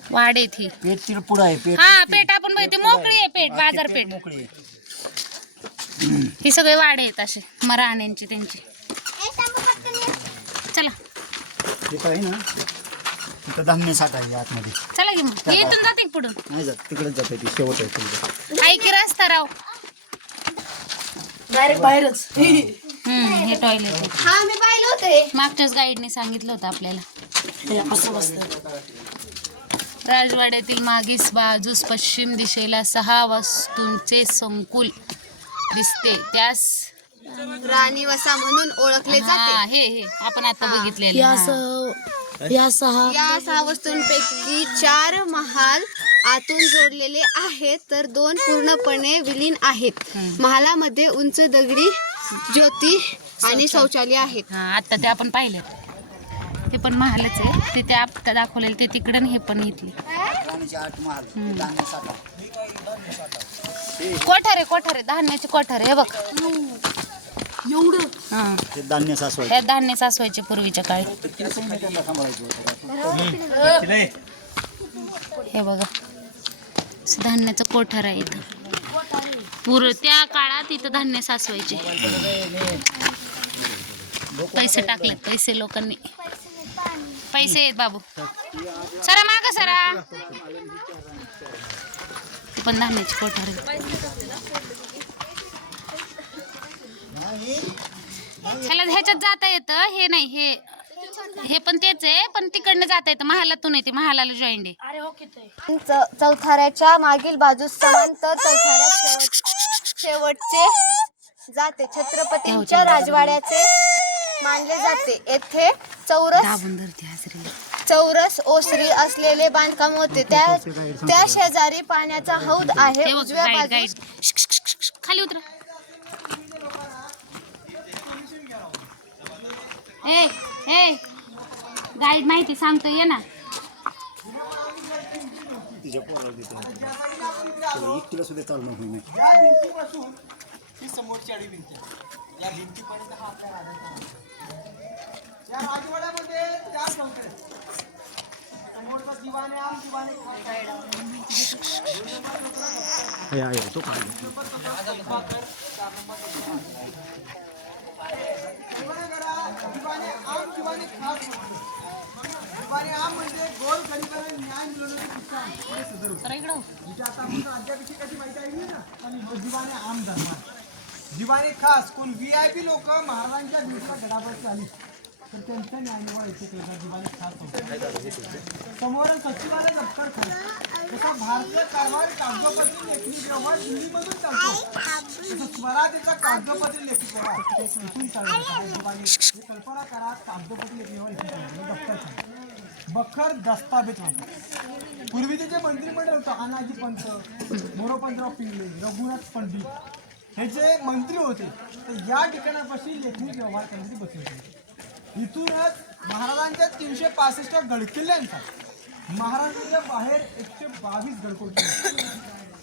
वाडे थी पेट पुढं आहे पेट. हा पेट आपण बघते मोकळी आहे पेट बाजारपेठ मोकळी आहे. ही सगळे वाडे आहेत असे मराण्यांची त्यांची. चला तिथं आहे ना तिथं धान्य साठा आहे आतमध्ये. चला की मग हे इथून जाते पुढं नाही जात तिकडेच जाते ती शेवट आहे तिकडे. आई की रस्ता राव डायरेक्ट बाहेरच. हे टॉयलेट हा मी पाहिलं होते. मागच्याच गाईडने सांगितलं होतं आपल्याला. असं बसतं. राजवाड्यातील मागीस बाजूस पश्चिम दिशेला 6 वास्तूंचे संकुल दिसते. त्यास राणी वसा म्हणून ओळखले जाते. हा हे आपण आता बघितलेले या 6 वस्तूंपैकी 4 महाल आतून जोडलेले आहेत तर 2 पूर्णपणे विलीन आहेत. महालामध्ये उंच दगडी ज्योती आणि शौचालय आहेत. हा आता ते आपण पाहिले ते पण महालच आहे. ते आता दाखवलेलं ते तिकडं आणि हे पण इथले राणीचे 8 महाल धान्य साठा. कोठारे धान्याचे कोठारे हे बघ एवढं हा ते धान्य सासवायचे. हे धान्य सासवायचे पूर्वीच्या काळी. त्यांना सांभाळायचं हे बघा असं धान्याचं कोठार आहे इथं. त्या काळात इथं धान्य सासवायचे. पैसे टाकलेत पैसे लोकांनी. पैसे आहेत बाबू. सरा माग सरा. पण धान्याची कोठार आहे. ह्याच्यात जाता येतं हे नाही हे पण तेच आहे पण तिकडनं जाता येतं महालातून येते महालाला जॉईंट आहे. चौथाऱ्याच्या मागील बाजूस समांतर चौथाऱ्यात शेवटचे जाते छत्रपतींच्या राजवाड्याचे मानले जाते. येथे चौरस ओसरी असलेले बांधकाम होते. त्या शेजारी पाण्याचा हौद आहे. उजव्या बाजूस खाली उतरा. ए गाईड माहिती सांगतो ये ना. तिला सुद्धा चालू नको. समोरची आडवी भिंत या भिंतीपर्यंत हा आपल्या राजवाडा. या राजवाड्यामध्ये त्या समोरचा दिवाने आम दिवाने तो काय दिवाने आम दिवाने खास दिवाने आम म्हणजे गोल गरीबांना न्याय मिळवण्याची जिथे आता आपण राज्याभिषेक कशी माहिती आहे ना आणि दिवाने आम धर्मात दिवाने खास कोण VIP लोक महाराजांच्या दिवसात गडावर आली तर त्यांचा न्याय इथे केला. दिवाने खास होते. समोर सचिवालय दप्तर खाली तसा भारतीय कारभार कागदोपत्री लेखणी व्यवहार दिल्लीमधून चालतो. तसं स्वराज्याचा कागदोपत्री लेखी व्यवहार इथून चालतो. कल्पना करा कागदोपत्री लेखी व्यवहार इथून चालतो. दप्तर खाली बखर दस्तावेज म्हणतात. पूर्वीचे जे मंत्रिमंडळ होतं अनाजी पंत मोरोपंतराव पिंगळे रघुनाथ पंडित हे जे मंत्री होते तर या ठिकाणापाशी लेखनी व्यवहार करण्यासाठी बसले होते. इथूनच महाराजांच्या 365 गडकिल्ल्यांचा महाराजांच्या बाहेर 122 गडकोटे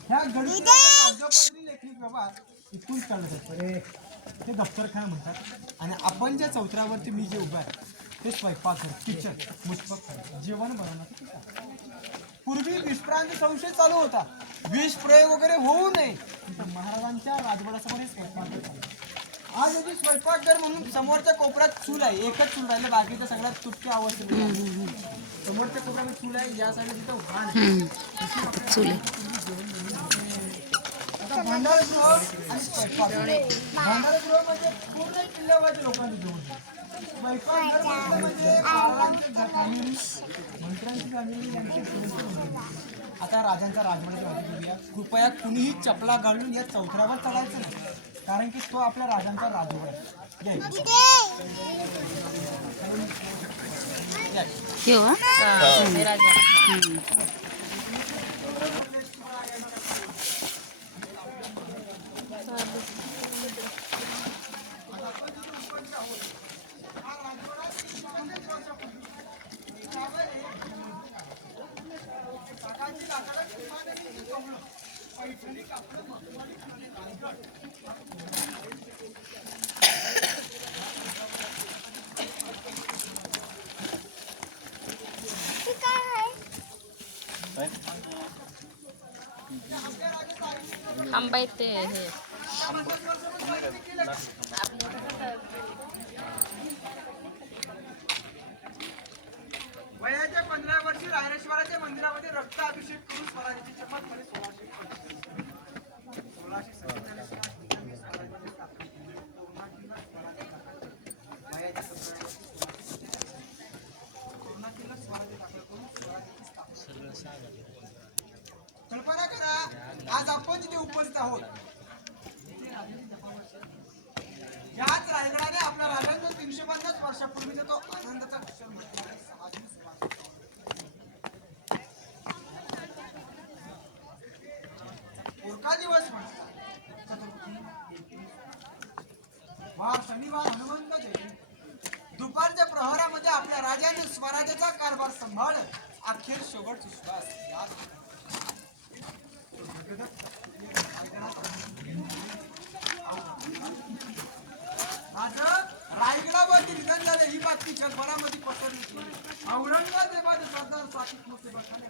ह्या गडकिल्ल्यांपत्री लेखनी व्यवहार इथून चालत असते. ते दफ्तरखाना म्हणतात. आणि आपण ज्या चौथऱ्यावरती मी जे उभा आहे ते स्वयंपाकघर किचन मुष्पक जेवण बनवण्याचं. पूर्वी विषप्रांचा संशय चालू होता. विष प्रयोग वगैरे होऊ नये तर महाराजांच्या राजवाड्यासमोर हे स्वयंपाकघर चालू. आज होती स्वयंपाकघर म्हणून समोरच्या कोपऱ्यात चूल आहे. एकच चूल राहिले बाकीच्या सगळ्यात तुटक्या अवस्थेत. समोरच्या कोपऱ्यात चूल आहे या साईड तिथं वाहन आता भांडारगृह आणि स्वयंपाकघर. भांडारगृह म्हणजे पूर्ण किल्ल्यावरच्या लोकांचं जेवण. स्वयंपाकघर म्हणजे महाराजांची फॅमिली मंत्र्यांची फॅमिली यांची सुरक्षित. आता राजांचा राजवाड्याची माहिती घेऊया. कृपया कुणीही चपला घालून या चौथऱ्यावर चढायचं नाही कारण की तो आपल्या राजांचा राजवाडा आहे. आंबा येते हे वयाच्या 15 वर्षी रायरेश्वराच्या मंदिरामध्ये रक्त अभिषेक करून स्वराज्याची शपथ झाली 1647 स्वराज्याची स्थापना केली. पूर्णाकीला स्वराज्य दाखल करून वयाच्या 15 वर्षी पूर्णाकीला स्वराज्य दाखल करून स्वराज्याची स्थापना. कल्पना करा आज आपण जिथे उपस्थित आहोत याच रायगडाने आपल्या राजांचा 350 वर्षापूर्वीचा तो आनंदाचा क्षण म्हटला समाधी का दिवस म्हणतात शनिवार हनुमंत जयंती दुपारच्या प्रहरामध्ये आपल्या राजाने स्वराज्याचा कारभार सांभाळ अखेर शेवट विश्वास आज रायगडावरती निधन झाले ही बातमी जगभरामध्ये पसरली. औरंगजेबाचे सरदार साकीब मुस्तफा खान